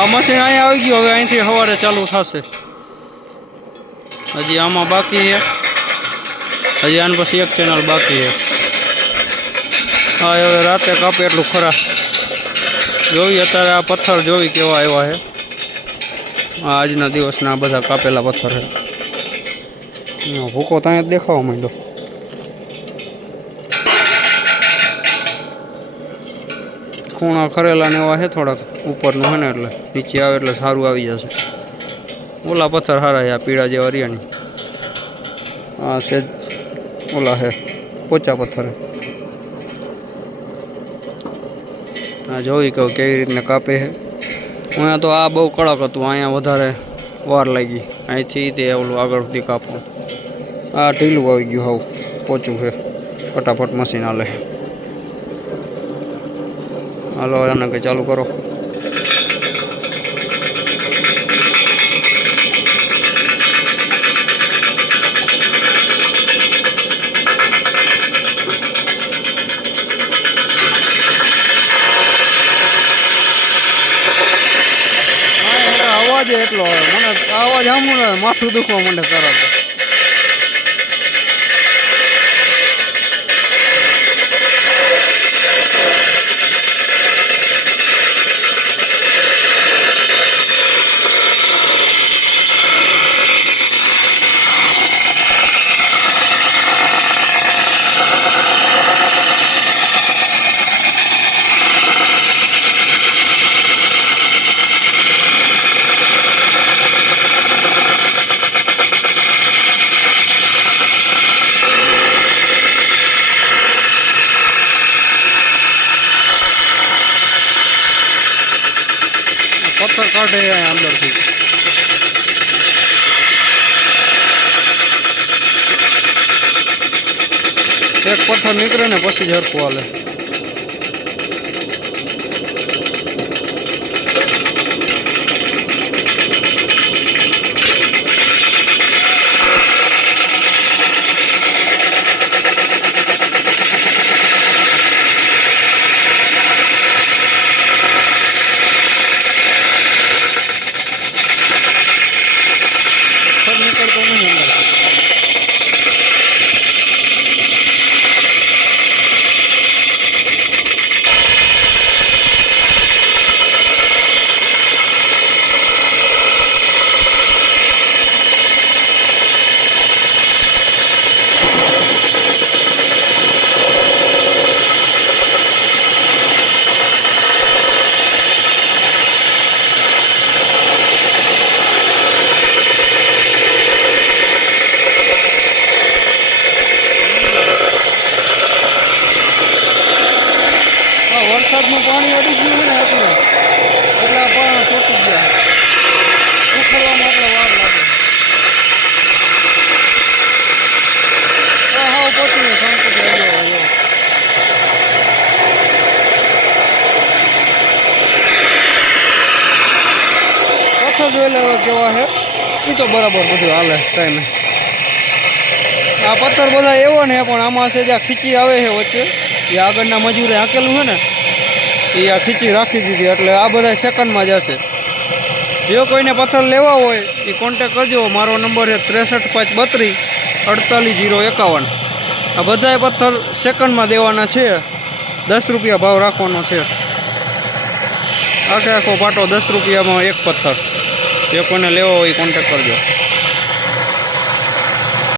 આ મશીન અહીંયા આવી ગયું, હવે અહીંથી સવારે ચાલુ થશે. હજી આમાં બાકી છે, હજી આને પછી એક ચેનલ બાકી છે. હા હવે રાતે કાપે એટલું ખરા. જોઈ અત્યારે આ પથ્થર જોઈ કેવા આવ્યા છે. આજના દિવસના બધા કાપેલા પથ્થર છે. ભૂકો ત્યાં જ દેખાવા માંડ્યો. ખૂણા ખરેલા ને એવા છે થોડાક ઉપરનું છે ને, એટલે નીચે આવે એટલે સારું આવી જશે. ઓલા પથ્થર સારા છે, આ પીળા જેવા રહ્યા. આ છે ઓલા છે પોચા પથ્થર. આ જોઈ કહું કેવી રીતના કાપે છે. અહીંયા તો આ બહુ કડક હતું, અહીંયા વધારે વાર લાગી. અહીંથી તે ઓલું આગળ સુધી કાપવું. આ ઢીલું આવી ગયું, હાવ પોચું છે, ફટાફટ મશીન હાલે. હાલો આને કે ચાલુ કરો. અવાજ એટલો મને અવાજ સાંભળે માથું દુખવા મને તરત. પથ્થર કાઢે અંદરથી. એક પથ્થર નીકળે ને પછી જ હરખું હાલે. નીકળતો નહીં અંદર. વરસાદનું પાણી અડી ગયું ને એટલે આ પાણી ચોટી ગયા. ઉખડવામાં એટલે વાર લાગે. હાવ પહોંચીને સંકટ આવ્યો. પથ્થર જોઈ લે કેવા છે. એ તો બરાબર બધું હાલે ટાઈમે. આ પથ્થર બધા એવો ને પણ આમાં છે જ્યાં ખીચી આવે છે વચ્ચે, એ આગળના મજૂરે હાંકેલું છે ને એ આ ખીચી રાખી દીધી, એટલે આ બધા સેકન્ડમાં જશે. જો કોઈને પથ્થર લેવા હોય એ કોન્ટેક કરજો. મારો નંબર છે 63 532 48 051. આ બધાએ પથ્થર સેકન્ડમાં દેવાના છે. 10 રૂપિયા ભાવ રાખવાનો છે. આખો પાટો 10 રૂપિયામાં એક પથ્થર. જો કોઈને લેવો હોય કોન્ટેક કરજો.